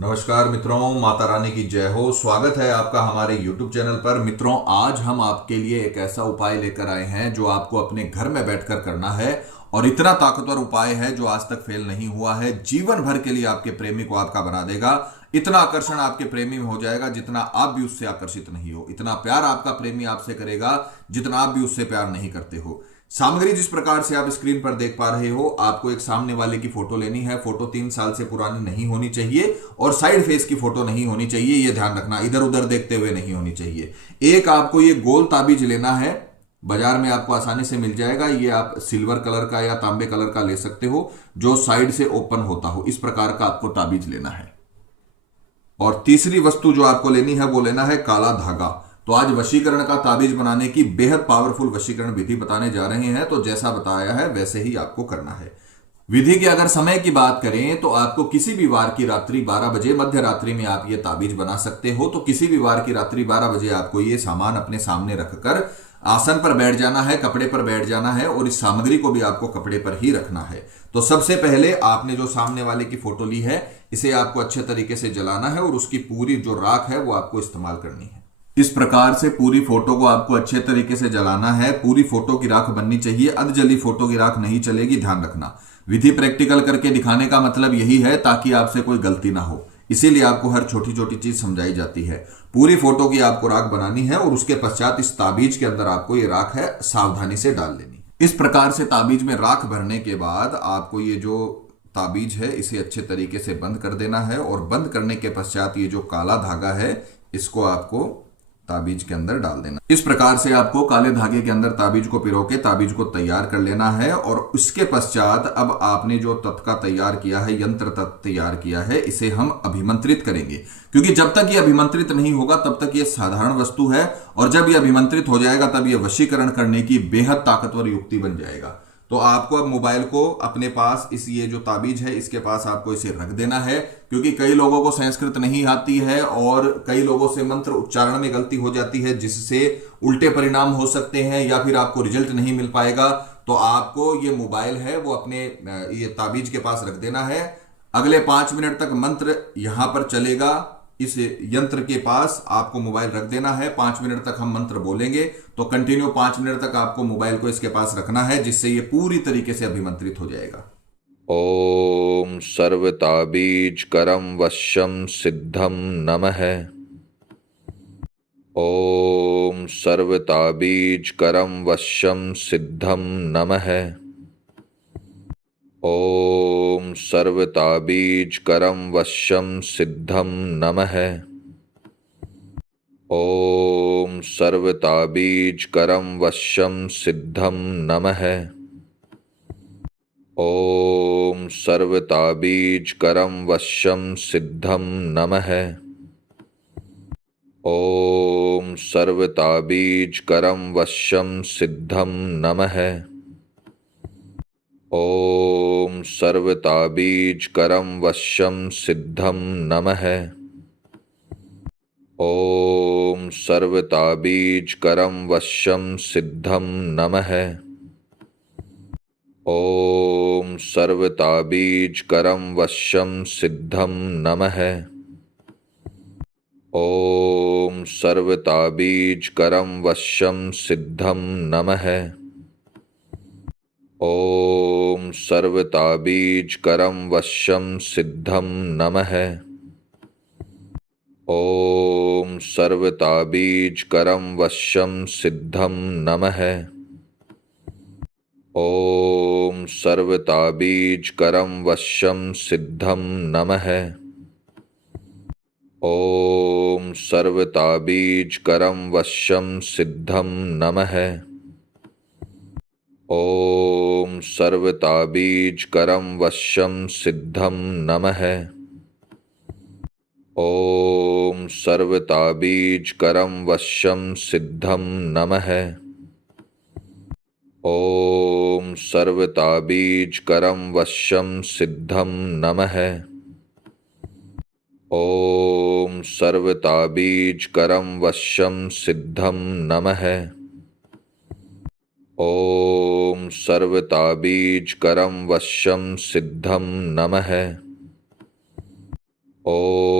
नमस्कार मित्रों, माता रानी की जय हो। स्वागत है आपका हमारे YouTube चैनल पर। मित्रों, आज हम आपके लिए एक ऐसा उपाय लेकर आए हैं जो आपको अपने घर में बैठकर करना है और इतना ताकतवर उपाय है जो आज तक फेल नहीं हुआ है। जीवन भर के लिए आपके प्रेमी को आपका बना देगा। इतना आकर्षण आपके प्रेमी में हो जाएगा जितना आप भी उससे आकर्षित नहीं हो। इतना प्यार आपका प्रेमी आपसे करेगा जितना आप भी उससे प्यार नहीं करते हो। सामग्री जिस प्रकार से आप स्क्रीन पर देख पा रहे हो, आपको एक सामने वाले की फोटो लेनी है। फोटो 3 साल से पुरानी नहीं होनी चाहिए और साइड फेस की फोटो नहीं होनी चाहिए, यह ध्यान रखना। इधर उधर देखते हुए नहीं होनी चाहिए। एक आपको ये गोल ताबीज लेना है, बाजार में आपको आसानी से मिल जाएगा। ये आप सिल्वर कलर का या तांबे कलर का ले सकते हो, जो साइड से ओपन होता हो। इस प्रकार का आपको ताबीज लेना है। और तीसरी वस्तु जो आपको लेनी है वो लेना है काला धागा। तो आज वशीकरण का ताबीज बनाने की बेहद पावरफुल वशीकरण विधि बताने जा रहे हैं। तो जैसा बताया है वैसे ही आपको करना है। विधि के अगर समय की बात करें तो आपको किसी भी वार की रात्रि 12 बजे, मध्य रात्रि में आप ये ताबीज बना सकते हो। तो किसी भी वार की रात्रि 12 बजे आपको ये सामान अपने सामने रखकर आसन पर बैठ जाना है, कपड़े पर बैठ जाना है और इस सामग्री को भी आपको कपड़े पर ही रखना है। तो सबसे पहले आपने जो सामने वाले की फोटो ली है, इसे आपको अच्छे तरीके से जलाना है और उसकी पूरी जो राख है वो आपको इस्तेमाल करनी है। इस प्रकार से पूरी फोटो को आपको अच्छे तरीके से जलाना है। पूरी फोटो की राख बननी चाहिए, अध जली फोटो की राख नहीं चलेगी, ध्यान रखना। विधि प्रैक्टिकल करके दिखाने का मतलब यही है ताकि आपसे कोई गलती ना हो, इसीलिए आपको हर छोटी छोटी चीज समझाई जाती है। पूरी फोटो की आपको राख बनानी है और उसके पश्चात इस ताबीज के अंदर आपको ये राख है सावधानी से डाल लेनी। इस प्रकार से ताबीज में राख भरने के बाद आपको ये जो ताबीज है इसे अच्छे तरीके से बंद कर देना है और बंद करने के पश्चात ये जो काला धागा है इसको आपको ताबीज के अंदर डाल देना। इस प्रकार से आपको काले धागे के अंदर ताबीज को पिरो के ताबीज को तैयार कर लेना है। और उसके पश्चात अब आपने जो तत्का तैयार किया है, यंत्र तत्व तैयार किया है, इसे हम अभिमंत्रित करेंगे। क्योंकि जब तक ये अभिमंत्रित नहीं होगा तब तक ये साधारण वस्तु है और जब ये अभिमंत्रित हो जाएगा तब ये वशीकरण करने की बेहद ताकतवर युक्ति बन जाएगा। तो आपको अब मोबाइल को अपने पास ये जो ताबीज है इसके पास आपको इसे रख देना है। क्योंकि कई लोगों को संस्कृत नहीं आती है और कई लोगों से मंत्र उच्चारण में गलती हो जाती है जिससे उल्टे परिणाम हो सकते हैं या फिर आपको रिजल्ट नहीं मिल पाएगा। तो आपको ये मोबाइल है वो अपने ये ताबीज के पास रख देना है। अगले 5 मिनट तक मंत्र यहां पर चलेगा। इस यंत्र के पास आपको मोबाइल रख देना है। 5 मिनट तक हम मंत्र बोलेंगे तो कंटिन्यू 5 मिनट तक आपको मोबाइल को इसके पास रखना है, जिससे ये पूरी तरीके से अभिमंत्रित हो जाएगा। ओम सर्वताबीज करम वश्यम सिद्धम नमः। ओम सर्वताबीज करम वश्यम सिद्धम नमः। ओम सर्वताबीज करम वश्यम सिद्धम नमः। ओम सर्वताबीज करम वश्यम सिद्धम नमः। ओम सर्वताबीज करम वश्यम सिद्धम नमः। ओम सर्वताबीज करम वश्यम सिद्धम नमः। ओम सर्वताबीज करम वश्यम सिद्धम नमः। ओम सर्वताबीज करम वश्यम सिद्धम नमः। ओम सर्वताबीज करम वश्यम सिद्धम नमः। ओम सर्वताबीज करम वश्यम सिद्धम नमः। ओम सर्वताबीज करम वश्यम सिद्धम नमः। ओम सर्वताबीज करम वश्यम सिद्धम नमः। ओम सर्वताबीज करम वश्यम सिद्धम नमः। ओम सर्वताबीज करम वश्यम सिद्धम नमः। ओम सर्वताबीज करम वश्यम सिद्धम नमः। ओम सर्वताबीज करम वश्यम सिद्धम नमः। ओम सर्वताबीज करम वश्यम सिद्धम नमः। ओम सर्वताबीज करम वश्यम सिद्धम नमः। ओम सर्वताबीज करम वश्यम सिद्धम नमः। ओम